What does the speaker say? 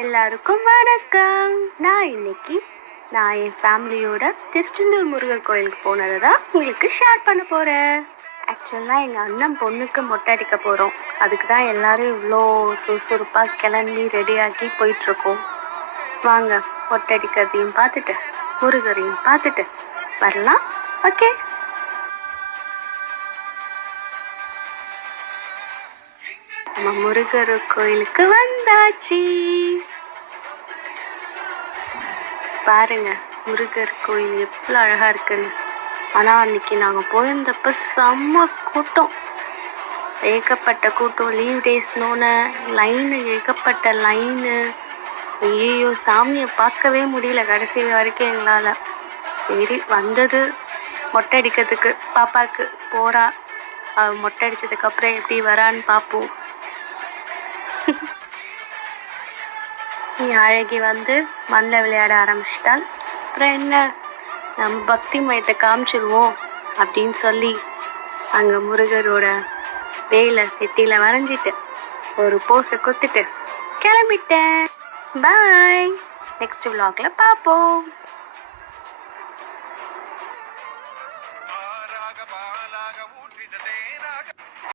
எல்லாருக்கும் வணக்கம். நான் என் ஃபேமிலியோட திருச்செந்தூர் முருகர் கோயிலுக்கு போனதை தான் உங்களுக்கு ஷேர் பண்ண போகிறேன். ஆக்சுவலாக எங்கள் அண்ணன் பொண்ணுக்கு மொட்டை அடிக்க போகிறோம். அதுக்கு தான் எல்லோரும் இவ்வளோ சுறுசுறுப்பாக கிளம்பி ரெடியாகி போயிட்டுருக்கோம். வாங்க, மொட்டை அடிக்கிறதையும் பார்த்துட்டு முருகரையும் பார்த்துட்டு வரலாம். ஓகே, நம்ம முருகர் கோயிலுக்கு வந்தாச்சு. பாருங்க முருகர் கோயில் எவ்வளோ அழகாக இருக்குன்னு. ஆனால் அன்னைக்கு நாங்கள் போயிருந்தப்போ செம்ம கூட்டம், ஏகப்பட்ட கூட்டம். லீவ் டேஸ்னோன்னு லைனு, ஏகப்பட்ட லைனு. ஐயோ, சாமியை பார்க்கவே முடியல கடைசி வரைக்கும் எங்களால். சரி, வந்தது மொட்டை அடிக்கிறதுக்கு. பாப்பாவுக்கு போகிறா, அவள் மொட்டை அடித்ததுக்கப்புறம் எப்படி வரான்னு பார்ப்போம். அழகி வந்து மண்ணில் விளையாட ஆரம்பிச்சிட்டால். அப்புறம் என்ன, நம்ம பக்தி மயத்தை காமிச்சிடுவோம் அப்படின்னு சொல்லி அங்கே முருகரோட வேலை நெத்தியில் வரைஞ்சிட்டு ஒரு போஸை கொடுத்துட்டு கிளம்பிட்டேன். பாய், நெக்ஸ்ட் vlogல பார்ப்போம்.